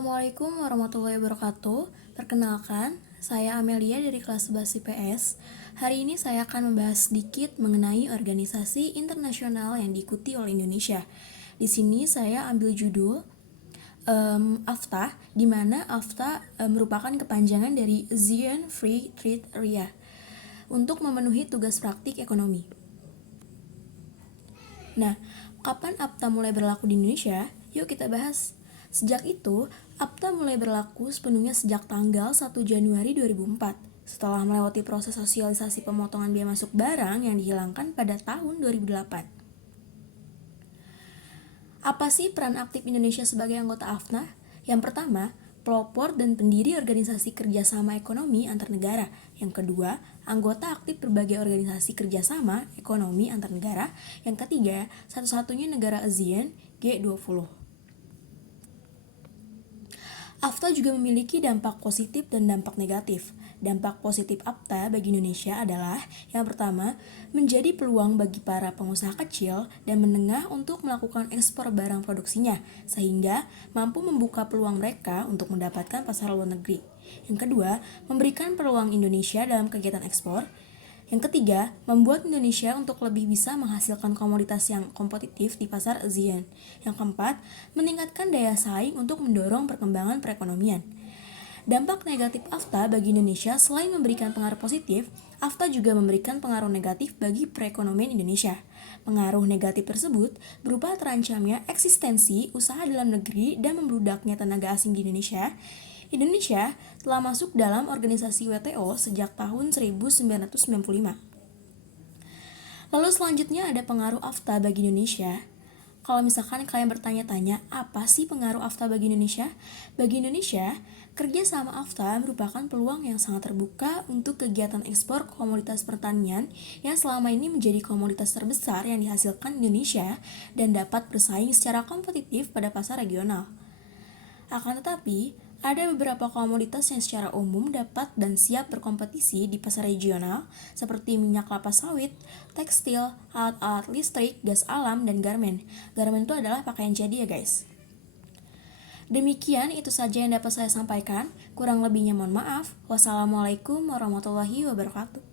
Assalamualaikum warahmatullahi wabarakatuh. Perkenalkan, saya Amelia dari kelas 11 IPS. Hari ini saya akan membahas sedikit mengenai organisasi internasional yang diikuti oleh Indonesia. Di sini saya ambil judul AFTA, di mana AFTA merupakan kepanjangan dari ASEAN Free Trade Area untuk memenuhi tugas praktik ekonomi. Nah, kapan AFTA mulai berlaku di Indonesia? Yuk kita bahas. Sejak itu, AFTA mulai berlaku sepenuhnya sejak tanggal 1 Januari 2004, setelah melewati proses sosialisasi pemotongan biaya masuk barang yang dihilangkan pada tahun 2008. Apa sih peran aktif Indonesia sebagai anggota AFTA? Yang pertama, pelopor dan pendiri organisasi kerjasama ekonomi antar negara. Yang kedua, anggota aktif berbagai organisasi kerjasama ekonomi antar negara. Yang ketiga, satu-satunya negara ASEAN G20. AFTA juga memiliki dampak positif dan dampak negatif. Dampak positif AFTA bagi Indonesia adalah yang pertama, menjadi peluang bagi para pengusaha kecil dan menengah untuk melakukan ekspor barang produksinya, sehingga mampu membuka peluang mereka untuk mendapatkan pasar luar negeri. Yang kedua, memberikan peluang Indonesia dalam kegiatan ekspor. Yang ketiga, membuat Indonesia untuk lebih bisa menghasilkan komoditas yang kompetitif di pasar ASEAN. Yang keempat, meningkatkan daya saing untuk mendorong perkembangan perekonomian. Dampak negatif AFTA bagi Indonesia selain memberikan pengaruh positif, AFTA juga memberikan pengaruh negatif bagi perekonomian Indonesia. Pengaruh negatif tersebut berupa terancamnya eksistensi usaha dalam negeri dan membludaknya tenaga asing di Indonesia. Indonesia telah masuk dalam organisasi WTO sejak tahun 1995. Lalu selanjutnya ada pengaruh AFTA bagi Indonesia. Kalau misalkan kalian bertanya-tanya, apa sih pengaruh AFTA bagi Indonesia? Bagi Indonesia, kerja sama AFTA merupakan peluang yang sangat terbuka untuk kegiatan ekspor komoditas pertanian yang selama ini menjadi komoditas terbesar yang dihasilkan Indonesia dan dapat bersaing secara kompetitif pada pasar regional. Akan tetapi, ada beberapa komoditas yang secara umum dapat dan siap berkompetisi di pasar regional, seperti minyak kelapa sawit, tekstil, alat-alat listrik, gas alam, dan garmen. Garmen itu adalah pakaian jadi ya guys. Demikian itu saja yang dapat saya sampaikan. Kurang lebihnya mohon maaf. Wassalamualaikum warahmatullahi wabarakatuh.